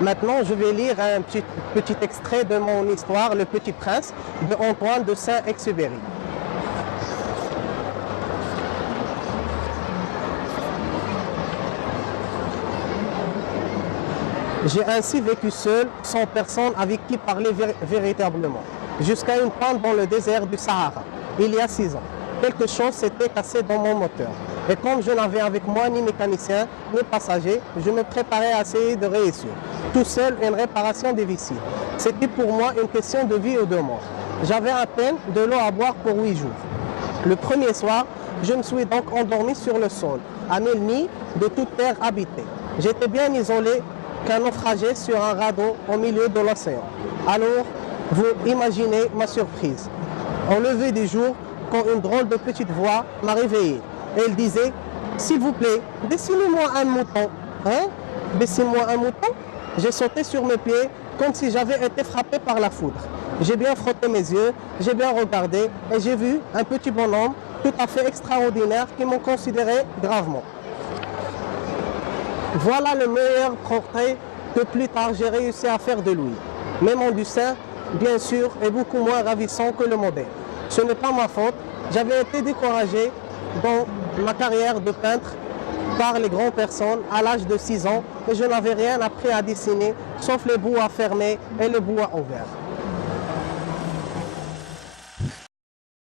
Maintenant, je vais lire un petit extrait de mon histoire, Le Petit Prince, de Antoine de Saint-Exupéry. J'ai ainsi vécu seul, sans personne avec qui parler véritablement, jusqu'à une panne dans le désert du Sahara, il y a 6 ans. Quelque chose s'était cassé dans mon moteur. Et comme je n'avais avec moi ni mécanicien, ni passager, je me préparais à essayer de réussir. Tout seul, une réparation difficile. C'était pour moi une question de vie ou de mort. J'avais à peine de l'eau à boire pour 8 jours. Le premier soir, je me suis donc endormi sur le sol, à 1000 milles de toute terre habitée. J'étais bien isolé qu'un naufragé sur un radeau au milieu de l'océan. Alors, vous imaginez ma surprise. Au lever du jour, quand une drôle de petite voix m'a réveillé. Elle disait « S'il vous plaît, dessinez-moi un mouton. » Hein? Dessine-moi un mouton? J'ai sauté sur mes pieds comme si j'avais été frappé par la foudre. J'ai bien frotté mes yeux, j'ai bien regardé et j'ai vu un petit bonhomme tout à fait extraordinaire qui m'ont considéré gravement. Voilà le meilleur portrait que plus tard j'ai réussi à faire de lui. Mais mon dessin, bien sûr, est beaucoup moins ravissant que le modèle. Ce n'est pas ma faute, j'avais été découragé dans ma carrière de peintre par les grandes personnes à l'âge de 6 ans et je n'avais rien appris à dessiner sauf les bouts à fermer et les bouts à ouvert.